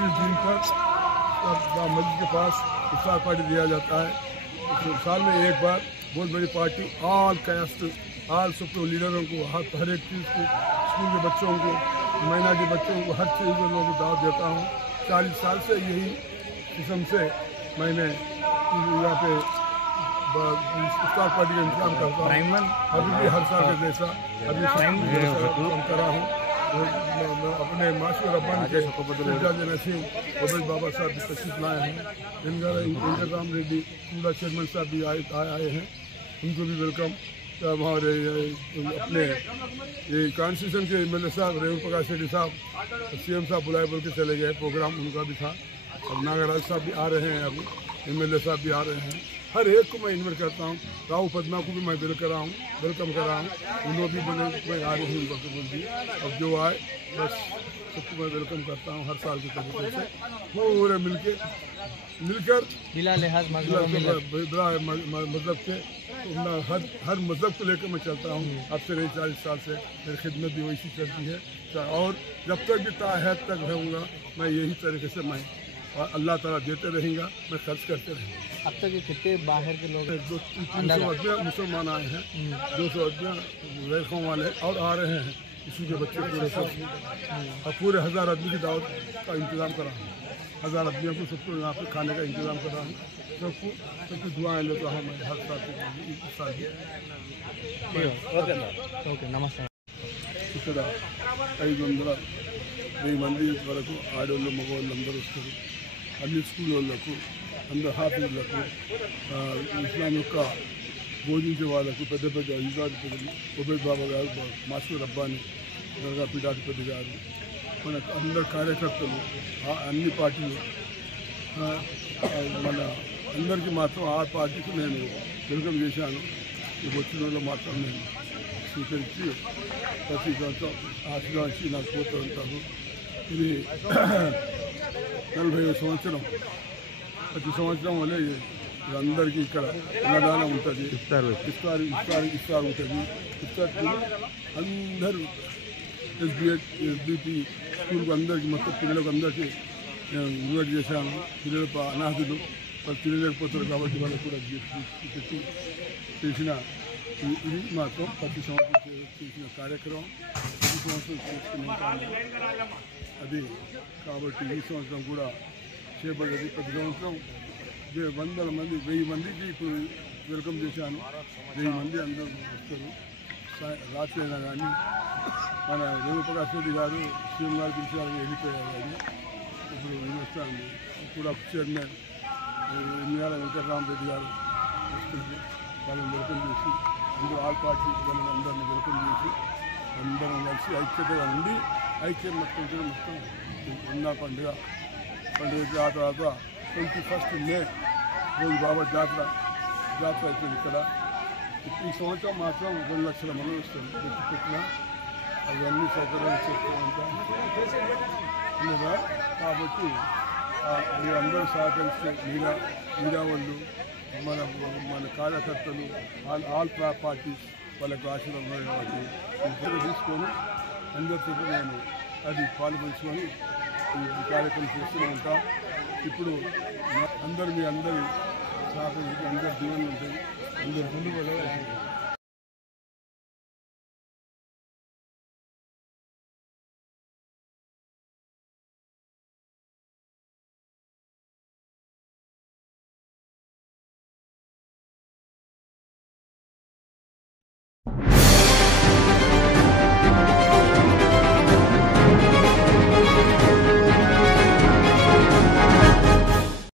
30 दिन तक मस्जिद के पास इफ्तार पार्टी दिया जाता है। साल में एक बार बहुत बड़ी पार्टी ऑल कास्ट ऑल सब लीडरों को हर एक चीज़ को स्कूल के बच्चों को माइनॉरिटी बच्चों को हर चीज़ में लोगों को दावत देता हूँ। 40 साल से यही किस्म से मैंने यहाँ पे इफ्तार पार्टी का इंतजाम करता हूँ। अभी भी हर साल के जैसा अभी काम कर रहा हूँ। अपने माशूर रब्बानी के नसीम उबैद बाबा साहब भी तशरीफ लाए हैं। इंदिरा रेड्डी कूड़ा चेयरमैन साहब भी आए हैं, उनको भी वेलकम। हमारे अपने ये कॉन्स्टिट्यूशन के एमएलए साहब रेणु प्रकाश रेड्डी साहब सीएम साहब बुलाए बोल के चले गए, प्रोग्राम उनका भी था। और नागराज साहब भी आ रहे हैं, अभी एमएलए साहब भी आ रहे हैं। हर एक को मैं इन्वाइट करता हूँ। राव पदमा को भी मैं वेलकम कर रहा हूँ। उन्होंने भी बोले मैं आ रही हूँ उनको बोल दी। अब जो आए बस सबको मैं वेलकम करता हूँ हर साल के तरीके से पूरे मिलकर बिला लिहाज मजहब के हर मजहब को लेकर मैं चलता हूँ। अब से 40 साल से मेरी खिदमत भी वैसी चलती है और जब तक भी ताहत तक रहूँगा मैं यही तरीके से मैं और अल्लाह ताला देते रहेंगे, मैं खर्च करते रहेंगे। अब तक ये कितने बाहर के लोग 200-300 आदमी मुसलमान आए हैं, 200 आदमी गैर वाले और आ रहे हैं। इसी के बच्चे पूरे सब और पूरे 1000 आदमी की दावत का इंतज़ाम करा हूँ। 1000 आदमियों को सबको यहाँ पे खाने का इंतज़ाम कर रहा हूँ। सबको दुआएं लेता हूँ मैं हर साल ఓకే నమస్తే ఇక్కడ 500 మంది వరకు ఆడవాళ్ళు మగవాళ్ళు అందరూ వస్తారు. అన్ని స్కూల్ వాళ్ళకు అందరు హాఫీజులకు ఇస్లాం యొక్క బోధించే వాళ్ళకు పెద్ద పెద్ద అధికారులు ఉబైద్ బాబా గారు, మాస్టర్ రబ్బానీ దర్గా పీఠాధిపతి గారు, మన అందరు కార్యకర్తలు అన్ని పార్టీలు మన అందరికీ మాత్రం ఆ పార్టీకి నేను వెల్కమ్ చేశాను. వచ్చిన వాళ్ళు మాత్రం నేను స్వీకరించి ప్రతి సంవత్సరం ఆశీర్వాదించి నాకు పోతూ ఉంటాను. ఇది 40వ సంవత్సరం. ప్రతి సంవత్సరం వల్లే అందరికీ ఇక్కడ అన్నదానం ఉంటుంది, ఇఫ్తార్ ఉంటుంది. ఇఫ్తార్ అందరూ ఎస్బిటి స్కూల్కి అందరికీ మొత్తం పిల్లలకు అందరికీ నేను ఇన్వైట్ చేశాను. పిల్లలు అనాథులు వాళ్ళు తినలేకపోతారు కాబట్టి వాళ్ళకు కూడా పెట్టి చేసిన ఇది మాత్రం ప్రతి సంవత్సరం చేసిన కార్యక్రమం. ప్రతి సంవత్సరం చేసుకున్నాను అది. కాబట్టి ఈ సంవత్సరం కూడా చేపట్టేది. ప్రతి సంవత్సరం 100 మంది 1000 మందికి ఇప్పుడు వెల్కమ్ చేశాను. 1000 మంది అందరూ వస్తారు. రాత్రి అయినా కానీ మన రేణు ప్రకాష్ రెడ్డి గారు సీఎం గారు పిలిచారు, వెళ్ళిపోయారు. కానీ ఇప్పుడు నేను వస్తాను. ఇప్పుడు చైర్మన్ ఎన్నియాల వెంకటరామరెడ్డి గారు వస్తుంది. వాళ్ళని వెల్కమ్ చేసి అందరూ ఆల్ పార్టీ వాళ్ళని అందరినీ వెల్కమ్ చేసి అందరం కలిసి ఐక్యతగా ఉండి ఐక్యం మొత్తం ఉన్న పండుగ ఆ తర్వాత 21 మే రోజు బాబా జాతర అయిపోయింది ఇక్కడ. ఈ సంవత్సరం మాత్రం 2 లక్షల మంది వస్తుంది. పెట్టిన అవన్నీ సౌకర్యాలు చేస్తూ ఉంటాను కాబట్టి మీరందరూ సహకరిస్తే మీడియా వాళ్ళు మన కార్యకర్తలు ఆల్ పార్టీస్ వాళ్ళకు ఆశీర్వాదం వాటి తీసుకొని అందరితో నేను అది పాల్పంచుకొని ఈ కార్యక్రమం చేస్తూనే ఉంటాం. ఇప్పుడు మీ అందరి సహకరించి అందరి దీవెనలు ఉంటాయి. అందరి ముందు కూడా